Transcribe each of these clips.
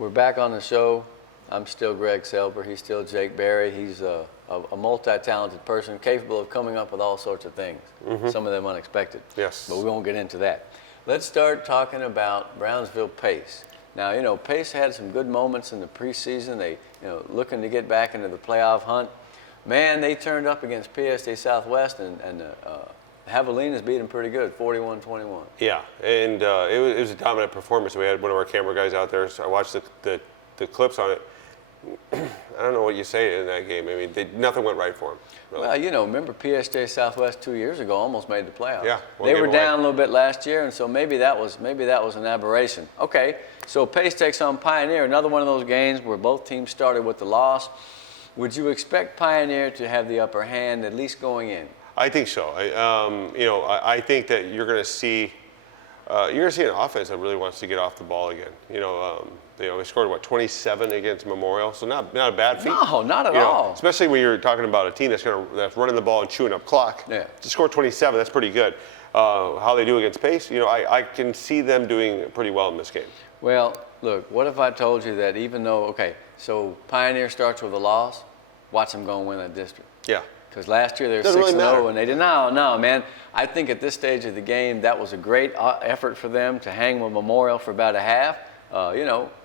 We're back on the show. I'm still Greg Selber. He's still Jake Berry. He's a multi-talented person, capable of coming up with all sorts of things, some of them unexpected. Yes. But we won't get into that. Let's start talking about Brownsville Pace. Now, you know, Pace had some good moments in the preseason. They, looking to get back into the playoff hunt. Man, they turned up against PSA Southwest, and Javelinas beat them pretty good, 41-21. Yeah, and it was a dominant performance. We had one of our camera guys out there, so I watched the clips on it. I don't know what you say in that game. I mean, nothing went right for them. Really. Well, remember PSJ Southwest 2 years ago almost made the playoffs. Yeah, they were down a little bit last year, and so maybe that was an aberration. Okay, so Pace takes on Pioneer, another one of those games where both teams started with the loss. Would you expect Pioneer to have the upper hand at least going in? I think so. I think that you're going to see an offense that really wants to get off the ball again. They scored 27 against Memorial, so not a bad feat. No, not at all. Especially when you're talking about a team that's running the ball and chewing up clock. Yeah. To score 27, that's pretty good. How they do against Pace, I can see them doing pretty well in this game. Well, look, what if I told you that even though, so Pioneer starts with a loss, watch them go and win that district. Yeah. Because last year they were 6-0 and they did. No, man. I think at this stage of the game, that was a great effort for them to hang with Memorial for about a half.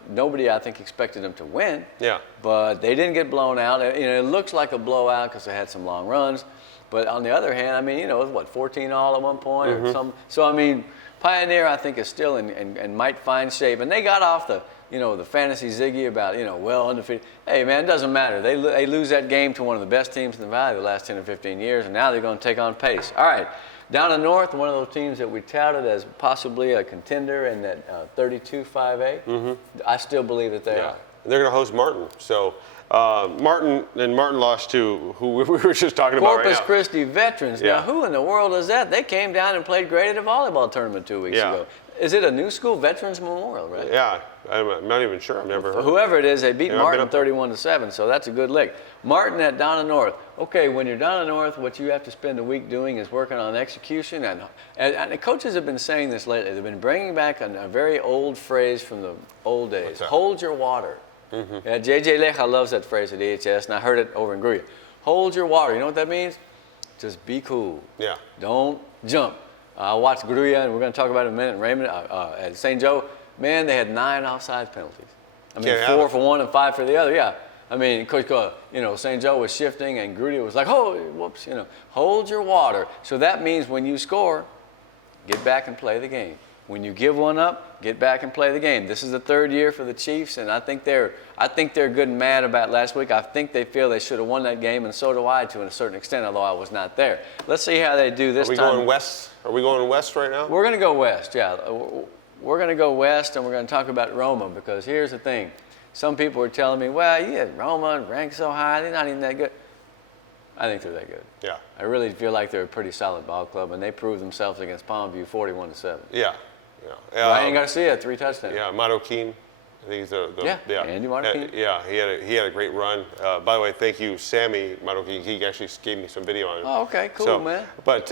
Nobody, I think, expected them to win. Yeah. But they didn't get blown out. It looks like a blowout because they had some long runs. But on the other hand, it was 14 all at one point or something. So, Pioneer, I think, is still and might find shape. And they got off the fantasy ziggy about, well undefeated. Hey, man, it doesn't matter. They lose that game to one of the best teams in the Valley the last 10 or 15 years, and now they're going to take on Pace. All right, down in North, one of those teams that we touted as possibly a contender in that 32-5A. I still believe that they are. They're going to host Martin. So Martin lost to who we were just talking about right now. Corpus Christi Veterans. Yeah. Now, who in the world is that? They came down and played great at a volleyball tournament 2 weeks ago. Is it a new school? Veterans Memorial, right? Yeah, I'm not even sure. I've never heard. Whoever it is, they beat Martin 31-7, so that's a good lick. Martin at Donna North. Okay, when you're Donna North, what you have to spend a week doing is working on execution. And the coaches have been saying this lately. They've been bringing back a very old phrase from the old days. Hold your water. Yeah, J.J. Leja loves that phrase at EHS, and I heard it over in Gruya. Hold your water. You know what that means? Just be cool. Yeah. Don't jump. I watched Gruya, and we're going to talk about it in a minute. Raymond at St. Joe, man, they had 9 offside penalties. 4 for one and 5 for the other. Yeah. Coach, St. Joe was shifting, and Gruya was like, oh, whoops, hold your water. So that means when you score, get back and play the game. When you give one up, get back and play the game. This is the 3rd year for the Chiefs, and I think they're good and mad about last week. I think they feel they should have won that game, and so do I to a certain extent, although I was not there. Let's see how they do this time. Are we going west? Are we going west right now? We're going to go west, yeah. We're going to go west, and we're going to talk about Roma, because here's the thing. Some people are telling me, well, Roma ranked so high, they're not even that good. I think they're that good. Yeah. I really feel like they're a pretty solid ball club, and they proved themselves against Palmview 41-7. Yeah. Ryan Garcia, 3 touchdowns. Yeah, Mato Keen. I think he's Andy Martin. He had a great run. By the way, thank you, Sammy Mato Keen. He actually gave me some video on it. Oh, okay, cool, man. But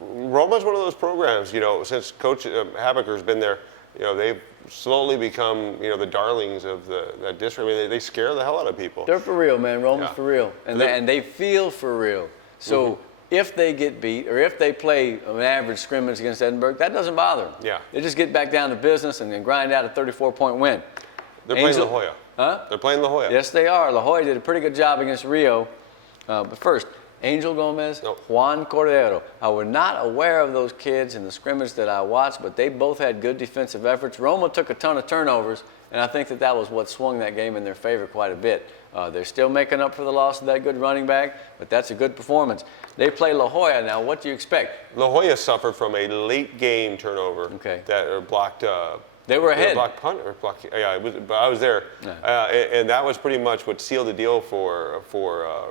Roma's one of those programs. Since Coach Habeker's been there, they've slowly become the darlings of that district. They scare the hell out of people. They're for real, man. Roma's for real, and they feel for real. So. If they get beat, or if they play an average scrimmage against Edinburgh, that doesn't bother them. Yeah. They just get back down to business and then grind out a 34-point win. They're playing La Jolla. Huh? They're playing La Jolla. Yes, they are. La Jolla did a pretty good job against Rio. But first, Angel Gomez, Juan Cordero. I was not aware of those kids in the scrimmage that I watched, but they both had good defensive efforts. Roma took a ton of turnovers, and I think that was what swung that game in their favor quite a bit. They're still making up for the loss of that good running back, but that's a good performance. They play La Jolla. Now, what do you expect? La Jolla suffered from a late game turnover that blocked. They were ahead. Blocked punt or blocked? Yeah, but I was there, and that was pretty much what sealed the deal for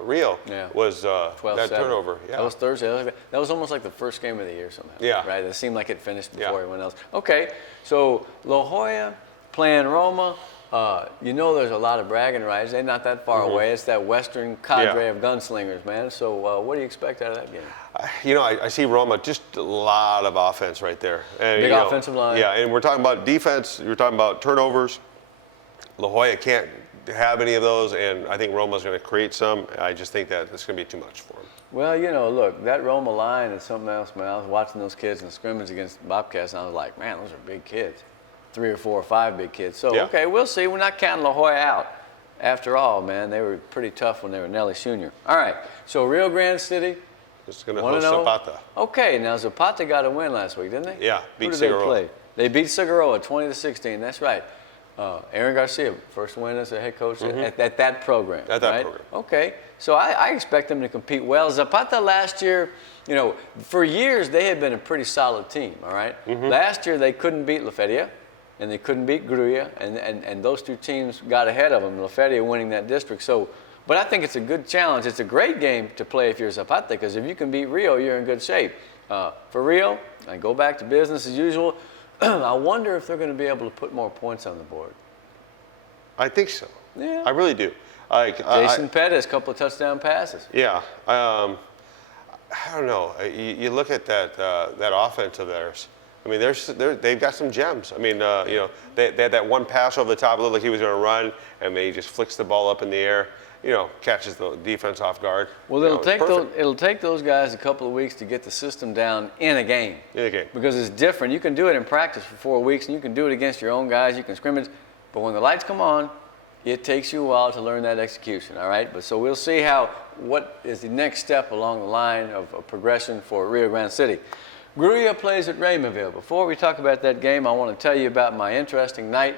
Rio. Yeah. Was that turnover? Yeah. That was Thursday. That was almost like the first game of the year somehow. Yeah. Right. It seemed like it finished before everyone else. Okay. So La Jolla playing Roma. There's a lot of bragging rights. They're not that far away. It's that western cadre of gunslingers, man. So what do you expect out of that game? I see Roma, just a lot of offense right there. And, Big offensive line. Yeah, and we're talking about defense. You're talking about turnovers. La Jolla can't have any of those, and I think Roma's going to create some. I just think that it's going to be too much for him. Well, look, that Roma line is something else, man. I was watching those kids in the scrimmage against Bobcats, and I was like, man, those are big kids. 3 or 4 or 5 big kids. So, Yeah. okay, we'll see. We're not counting La Jolla out. After all, man, they were pretty tough when they were Nelly Sr. All right, so Rio Grande City. It's going to host Zapata. Okay, now Zapata got a win last week, didn't they? Yeah, beat Who did Figueroa. they play? They beat Figueroa 20-16. That's right. Aaron Garcia, first win as a head coach at that program. At that right? program. Okay, so I expect them to compete well. Zapata last year, for years they had been a pretty solid team. All right. Last year they couldn't beat La Feria, and they couldn't beat Gruya, and those two teams got ahead of them. La Feria winning that district. So. But I think it's a good challenge. It's a great game to play if you're Zapata, because if you can beat Rio, you're in good shape. For Rio, I go back to business as usual. I wonder if they're going to be able to put more points on the board. I think so. Yeah. I really do. Jason Pettis, a couple of touchdown passes. Yeah. I don't know. You look at that offense of theirs. I mean, they've got some gems. I mean, they had that one pass over the top. It looked like he was going to run, and he just flicks the ball up in the air. Catches the defense off guard. Well, it'll take those guys a couple of weeks to get the system down in a game. In a game. Because it's different. You can do it in practice for 4 weeks, and you can do it against your own guys. You can scrimmage. But when the lights come on, it takes you a while to learn that execution, all right? But so we'll see what is the next step along the line of progression for Rio Grande City. Gruya plays at Raymondville. Before we talk about that game, I want to tell you about my interesting night,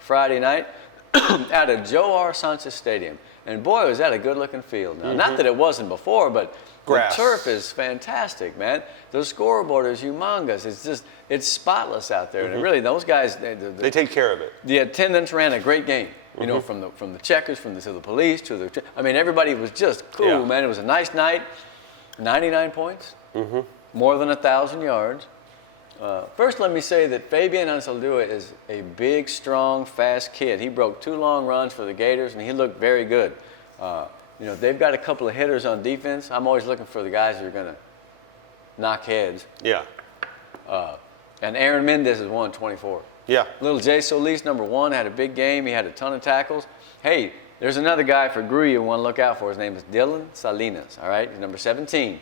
Friday night, at Joe R. Sanchez Stadium. And boy, was that a good-looking field. Now, not that it wasn't before, but Grass. The turf is fantastic, man. The scoreboard is humongous. It's spotless out there. And really, those guys, they take care of it. The attendants ran a great game. From the checkers, to the police, everybody was just cool, man. It was a nice night. 99 points, more than 1,000 yards. First, let me say that Fabian Ansaldúa is a big, strong, fast kid. He broke 2 long runs for the Gators, and he looked very good. They've got a couple of hitters on defense. I'm always looking for the guys that are going to knock heads. Yeah. And Aaron Mendez is 124. Yeah. Little Jay Solis, number 1, had a big game. He had a ton of tackles. Hey, there's another guy for Gruya you want to look out for. His name is Dylan Salinas, all right? He's number 17.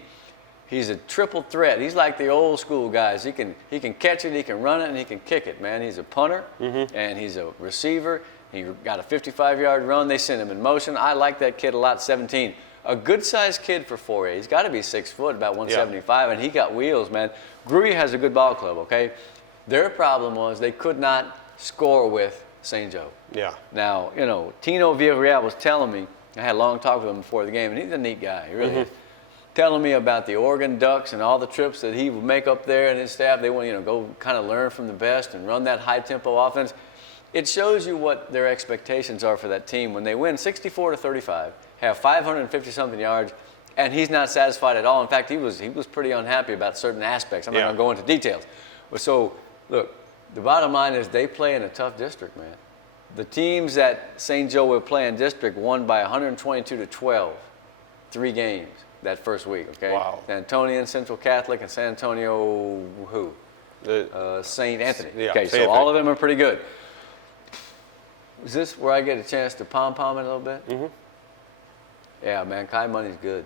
He's a triple threat. He's like the old school guys. He can catch it, he can run it, and he can kick it, man. He's a punter, and he's a receiver. He got a 55-yard run. They sent him in motion. I like that kid a lot, 17. A good-sized kid for 4A. He's got to be 6 foot, about 175, and he got wheels, man. Gruya has a good ball club, okay? Their problem was they could not score with St. Joe. Yeah. Now, Tino Villarreal was telling me, I had a long talk with him before the game, and he's a neat guy. He really is. Telling me about the Oregon Ducks and all the trips that he would make up there, and his staff, they want to go kind of learn from the best and run that high-tempo offense. It shows you what their expectations are for that team when they win 64-35, have 550-something yards, and he's not satisfied at all. In fact, he was pretty unhappy about certain aspects. I'm not going to go into details. But so, look, the bottom line is they play in a tough district, man. The teams that St. Joe will play in district won by 122-12, 3 games that first week, okay? Wow. San Antonio, Central Catholic, and San Antonio, who? St. Anthony. Yeah, okay, St. so Anthony. all of them are pretty good. Is this where I get a chance to pom-pom it a little bit? Yeah, man, Kai Money's good.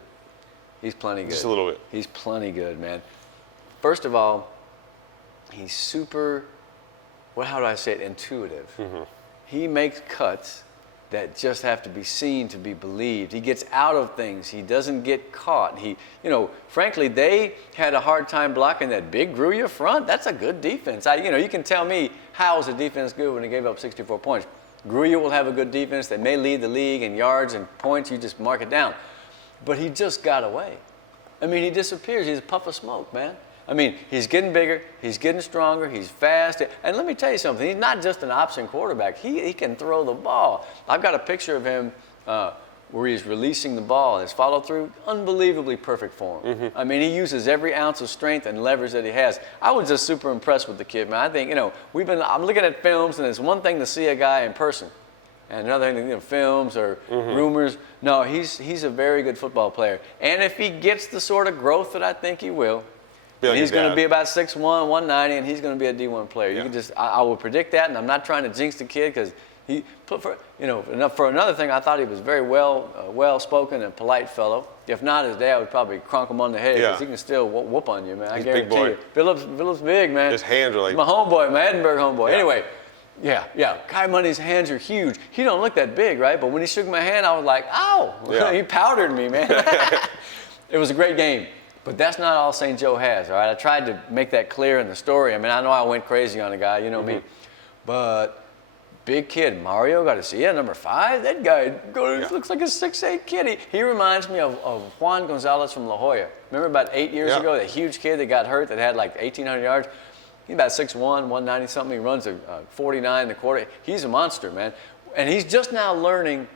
He's plenty good. Just a little bit. He's plenty good, man. First of all, he's super, how do I say it, intuitive. He makes cuts that just have to be seen to be believed. He gets out of things. He doesn't get caught. Frankly, they had a hard time blocking that big Gruya front. That's a good defense. You can tell me how's the defense good when they gave up 64 points. Gruya will have a good defense. They may lead the league in yards and points. You just mark it down. But he just got away. He disappears. He's a puff of smoke, man. He's getting bigger, he's getting stronger, he's fast. And let me tell you something, he's not just an option quarterback. He can throw the ball. I've got a picture of him where he's releasing the ball. His follow-through, unbelievably perfect form. He uses every ounce of strength and leverage that he has. I was just super impressed with the kid, man. I think, I'm looking at films, and it's one thing to see a guy in person, and another thing, films or rumors. No, he's a very good football player. And if he gets the sort of growth that I think he will, like he's his going to dad. be about 6'1", 190, and he's going to be a D1 player. You Yeah. can just, I would predict that, and I'm not trying to jinx the kid because he put for, for another thing, I thought he was very well-spoken and polite fellow. If not, his dad would probably crunk him on the head because Yeah. he can still whoop on you, man. I He's a big guarantee boy. you. Phillips big, man. His hands are like. He's my homeboy, my Edinburgh homeboy. Yeah. Anyway, yeah. Kai Money's hands are huge. He don't look that big, right? But when he shook my hand, I was like, ow! Yeah. He powdered me, man. It was a great game. But that's not all St. Joe has, all right? I tried to make that clear in the story. I mean, I know I went crazy on the guy, you know me. But big kid, Mario Garcia, number 5. That guy looks like a 6'8" kid. He reminds me of Juan Gonzalez from La Jolla. Remember about 8 years ago, that huge kid that got hurt that had like 1,800 yards? He's about 6'1", 190 something. He runs a 49 and a quarter. He's a monster, man. And he's just now learning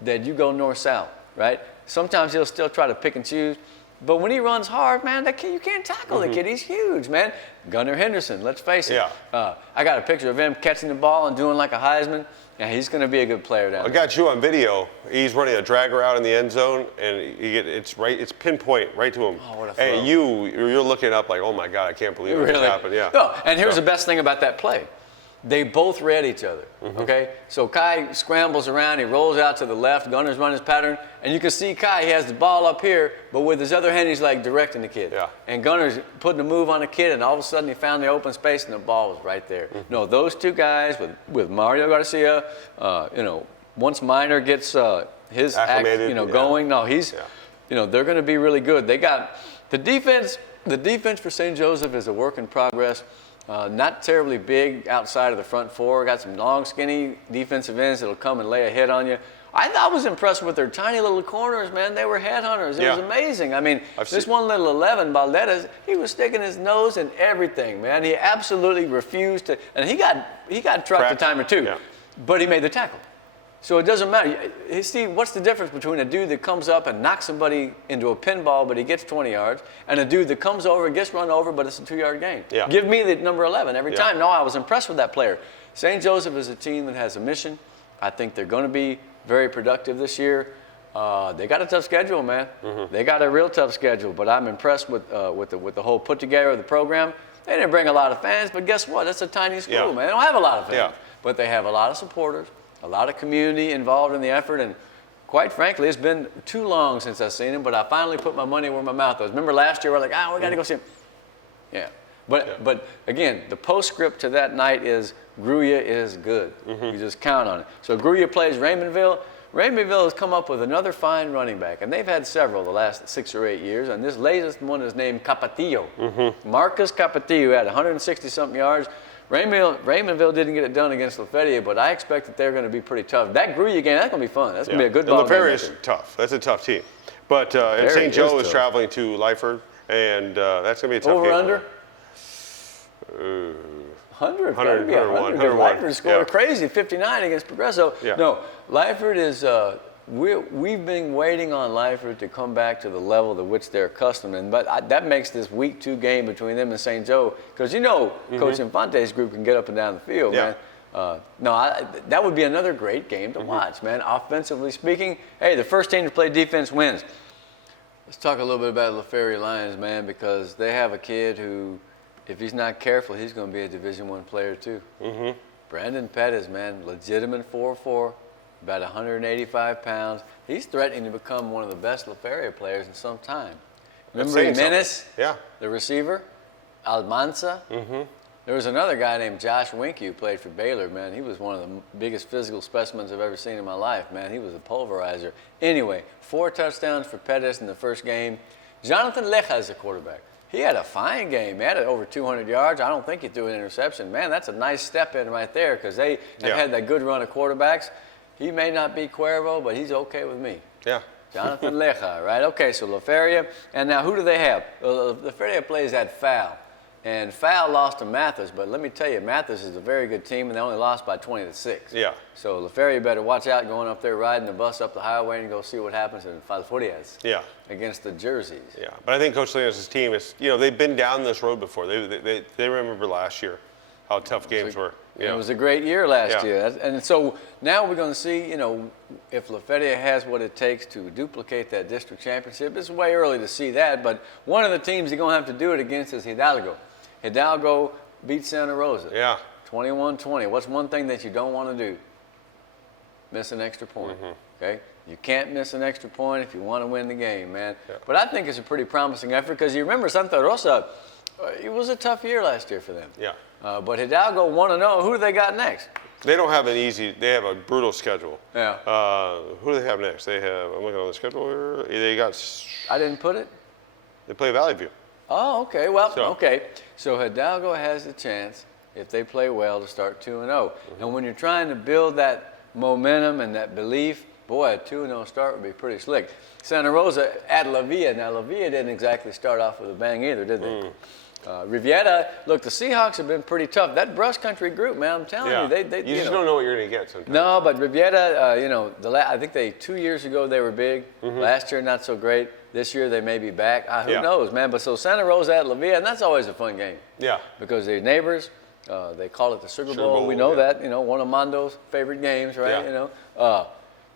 that you go north-south, right? Sometimes he'll still try to pick and choose. But when he runs hard, man, that kid, you can't tackle the kid. He's huge, man. Gunnar Henderson, let's face it. Yeah. I got a picture of him catching the ball and doing like a Heisman. Yeah, he's going to be a good player down I there. got you on video. He's running a dragger out in the end zone, and it's pinpoint right to him. Oh, what a throw. And you're looking up like, oh my God, I can't believe it just happened. Yeah. No, and here's the best thing about that play. They both read each other, okay? So Kai scrambles around, he rolls out to the left, Gunner's run his pattern, and you can see Kai, he has the ball up here, but with his other hand, he's like directing the kid. Yeah. And Gunner's putting a move on the kid, and all of a sudden he found the open space, and the ball was right there. No, those two guys with Mario Garcia, once Minor gets his Acclimated, going, no, he's, they're going to be really good. They got the defense for St. Joseph is a work in progress. Not terribly big outside of the front four. Got some long, skinny defensive ends that'll come and lay a hit on you. I was impressed with their tiny little corners, man. They were headhunters. It was amazing. I mean, this one little 11, Balderas, he was sticking his nose in everything, man. He absolutely refused to, and he got trucked a time or two, but he made the tackle. So it doesn't matter. See, what's the difference between a dude that comes up and knocks somebody into a pinball, but he gets 20 yards, and a dude that comes over and gets run over, but it's a 2-yard gain? Yeah. Give me the number 11 every time. No, I was impressed with that player. St. Joseph is a team that has a mission. I think they're going to be very productive this year. They got a tough schedule, man. They got a real tough schedule, but I'm impressed with the whole put together of the program. They didn't bring a lot of fans, but guess what? It's a tiny school, man. They don't have a lot of fans, but they have a lot of supporters. A lot of community involved in the effort, and quite frankly, it's been too long since I've seen him, but I finally put my money where my mouth was. Remember last year, we were like, we got to go see him. Yeah. But again, the postscript to that night is Gruya is good. You just count on it. So Gruya plays Raymondville. Raymondville has come up with another fine running back, and they've had several the last 6 or 8 years, and this latest one is named Capatillo. Marcus Capatillo had 160-something yards. Raymondville didn't get it done against Lafayette, but I expect that they're going to be pretty tough. That Gruya game, that's going to be fun. That's going to be a good ball game. LaFerrier is tough. That's a tough team. But and St. Joe is traveling to Lyford, and that's going to be a tough game. Over, under? 100. 101. Lyford scored crazy, 59 against Progresso. No, Lyford is, we've been waiting on Lyford to come back to the level to which they're accustomed. And that makes this week 2 game between them and St. Joe, because Coach Infante's group can get up and down the field, man. That would be another great game to watch, man. Offensively speaking, hey, the first team to play defense wins. Let's talk a little bit about LaFerrier Lions, man, because they have a kid who, if he's not careful, he's going to be a Division I player too. Brandon Pettis, man, legitimate 4'4", about 185 pounds. He's threatening to become one of the best LaFerrier players in some time. Remember Jimenez, the receiver? Almanza? There was another guy named Josh Winkie who played for Baylor, man. He was one of the biggest physical specimens I've ever seen in my life, man. He was a pulverizer. Anyway, 4 touchdowns for Pettis in the first game. Jonathan Leja is the quarterback. He had a fine game. He had over 200 yards. I don't think he threw an interception. Man, that's a nice step in right there, because they have had that good run of quarterbacks. He may not be Cuervo, but he's okay with me. Jonathan Leja, right? Okay, so LaFerrier. And now who do they have? Well, LaFerrier plays at Foul. And Foul lost to Mathis, but let me tell you, Mathis is a very good team, and they only lost by 20-6. So LaFerrier better watch out going up there riding the bus up the highway and go see what happens in Falfurrias against the Jerseys. But I think Coach Salinas' team is, they've been down this road before. They remember last year how tough games were. It was a great year last Yeah. year. And so now we're going to see, if LaFetia has what it takes to duplicate that district championship. It's way early to see that, but one of the teams you're going to have to do it against is Hidalgo. Hidalgo beat Santa Rosa. Yeah. 21-20. What's one thing that you don't want to do? Miss an extra point. Okay? You can't miss an extra point if you want to win the game, man. Yeah. But I think it's a pretty promising effort because you remember Santa Rosa, it was a tough year last year for them. Yeah. But Hidalgo want to know who do they got next? They don't have an easy. They have a brutal schedule. Yeah. Who do they have next? They have. I'm looking on the schedule here. They got. I didn't put it. They play Valley View. Oh, okay. Well, So- okay. So Hidalgo has the chance, if they play well, to start 2-0. And when you're trying to build that momentum and that belief, boy, a 2-0 start would be pretty slick. Santa Rosa at La Villa. Now, La Villa didn't exactly start off with a bang either, did they? Riviera, look, the Seahawks have been pretty tough. That brush country group, man, I'm telling Yeah. you, they you just don't know what you're going to get sometimes. No, but Riviera, I think 2 years ago they were big. Last year not so great. This year they may be back. Who Yeah. knows, man? But so Santa Rosa at La Villa, and that's always a fun game Yeah. because they're neighbors. They call it the Sugar Sugar Bowl. Bowl, We know yeah. that. One of Mondo's favorite games, right? Yeah.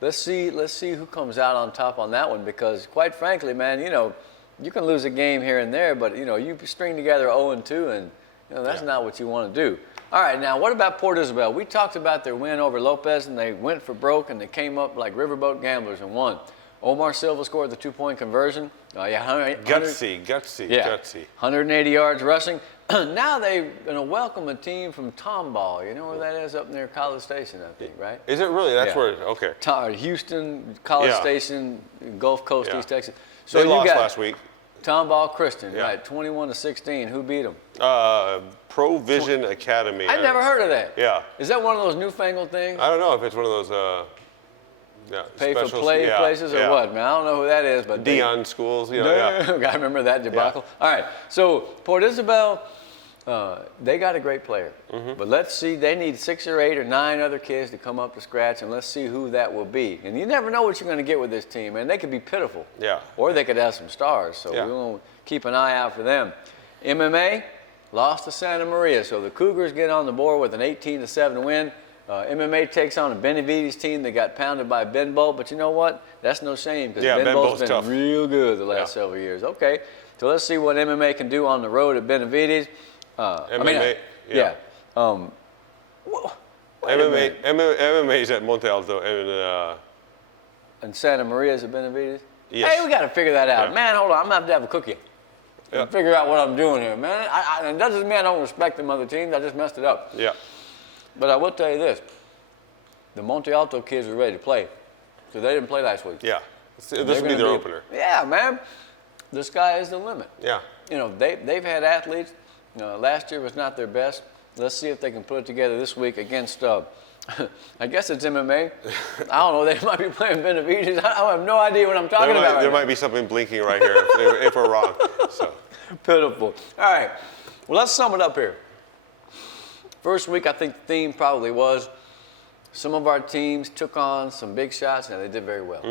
Let's see who comes out on top on that one because, quite frankly, man, you can lose a game here and there, but you string together 0-2, and that's Yeah. not what you want to do. All right, now what about Port Isabel? We talked about their win over Lopez, and they went for broke, and they came up like riverboat gamblers and won. Omar Silva scored the 2-point conversion. Gutsy. 180 yards rushing. Now they're going to welcome a team from Tomball. You know where that is up near College Station, I think, right? Is it really? That's Yeah. where. Okay. Houston, College Yeah. Station, Gulf Coast, Yeah. East Texas. They you lost got last week. Tomball Christian, Yeah. right? 21-16. Who beat them? Provision Academy. I never heard of that. Yeah. Is that one of those newfangled things? I don't know if it's one of those. Pay for specials. play Yeah, places or yeah. what, man? I don't know who that is, but Dion schools. Yeah. I remember that debacle. All right, so Port Isabel, they got a great player, but let's see. They need 6 or 8 or 9 other kids to come up to scratch, and let's see who that will be. And you never know what you're going to get with this team, man. They could be pitiful, Yeah. or they could have some stars. So Yeah. we're going to keep an eye out for them. MMA lost to Santa Maria, so the Cougars get on the board with an 18-7 win. MMA takes on a Benavides team that got pounded by Ben Bolt, but you know what? That's no shame because Yeah, Ben Ben Bolt's Bolt's been tough. real good the last Yeah. several years. Okay, so let's see what MMA can do on the road at Benavides. MMA, yeah. Wait a minute. MMA is at Monte Alto and And Santa Maria's at Benavides? Yes. Hey, we got to figure that out. Yeah. Man, hold on. I'm going to have to have a cookie Yeah. and figure out what I'm doing here, man. And that doesn't mean I don't respect them other teams. I just messed it up. yeah. But I will tell you this. The Monte Alto kids are ready to play. So they didn't play last week. Yeah. This They're will be gonna their opener. Yeah, man. The sky is the limit. Yeah. They've had athletes. Last year was not their best. Let's see if they can put it together this week against, I guess it's MMA. I don't know. They might be playing Benavides. I have no idea what I'm talking about. There might be something blinking right here if we're wrong. So. Pitiful. All right. Well, let's sum it up here. First week, I think the theme probably was some of our teams took on some big shots, and they did very well,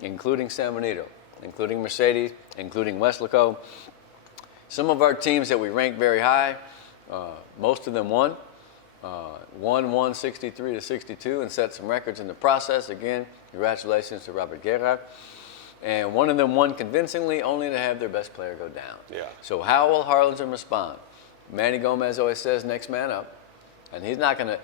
including San Benito, including Mercedes, including Weslaco. Some of our teams that we ranked very high, most of them won. Won 63-62 and set some records in the process. Again, congratulations to Robert Guerra. And one of them won convincingly, only to have their best player go down. Yeah. So how will Harlingen respond? Manny Gomez always says, next man up. And he's not gonna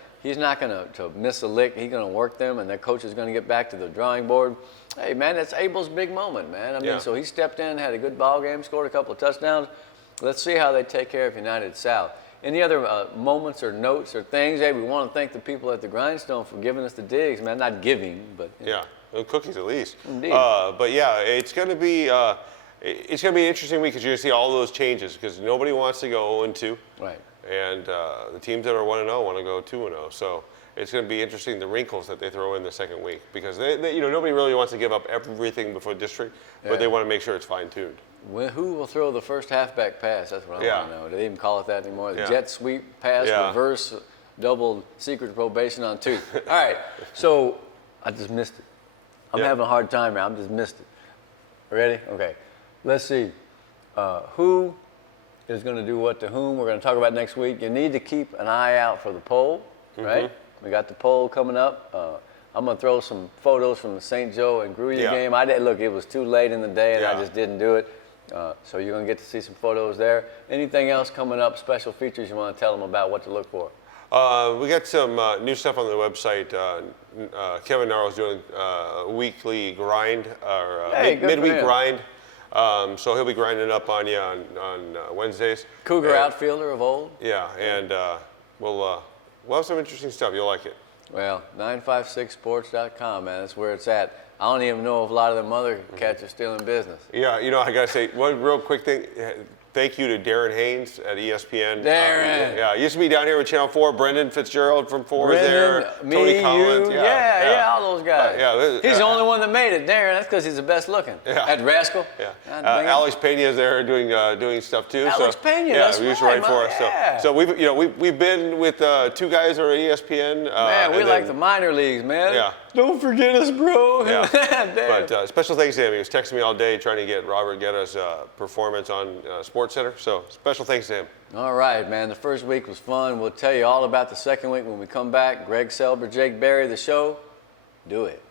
to miss a lick. He's gonna work them, and their coach is gonna get back to the drawing board. Hey, man, that's Abel's big moment, man. I mean, Yeah. so he stepped in, had a good ball game, scored a couple of touchdowns. Let's see how they take care of United South. Any other moments or notes or things? Hey, we want to thank the people at the Grindstone for giving us the digs, man. Not giving, but Yeah, well, cookies at least. Indeed. But yeah, it's going to be an interesting week because you're going to see all those changes because nobody wants to go 0-2, right. and the teams that are 1-0 want to go 2-0. So it's going to be interesting the wrinkles that they throw in the second week because they nobody really wants to give up everything before district, Yeah. but they want to make sure it's fine tuned. Who will throw the first halfback pass? That's what I Yeah. want to know. Do they even call it that anymore? The Yeah. jet sweep pass, Yeah. reverse, double secret probation on 2. All right, so I just missed it. I'm Yeah. having a hard time now. I just missed it. Ready? Okay. Let's see. Who is going to do what to whom? We're going to talk about next week. You need to keep an eye out for the poll. right? We got the poll coming up. I'm gonna throw some photos from the St. Joe and Gruya game. I didn't look; it was too late in the day, and I just didn't do it. So you're gonna get to see some photos there. Anything else coming up? Special features you want to tell them about? What to look for? We got some new stuff on the website. Kevin Narro's doing a weekly grind or midweek grind. So he'll be grinding up on you on Wednesdays. Cougar outfielder of old. Yeah, and we'll have some interesting stuff. You'll like it. Well, 956sports.com, man. That's where it's at. I don't even know if a lot of them other cats are still in business. Yeah, I got to say, one real quick thing. Thank you to Darren Haynes at ESPN. Darren. Yeah, used to be down here with Channel 4. Brendan Fitzgerald from 4 is there. Me, Tony Collins. you. Yeah, all those guys. Yeah, he's the only one that made it, Darren. That's because he's the best looking. Yeah. At Rascal. Yeah. Alex Pena's there doing stuff too. Alex Pena. Yeah, that's he used to right, write for us. Yeah. So we've been with 2 guys that are at ESPN. Man, we like the minor leagues, man. Yeah. Don't forget us, bro. Yeah. But special thanks to him. He was texting me all day trying to get Robert Guetta's performance on SportsCenter. So special thanks to him. All right, man. The first week was fun. We'll tell you all about the second week when we come back. Greg Selber, Jake Berry, the show. Do it.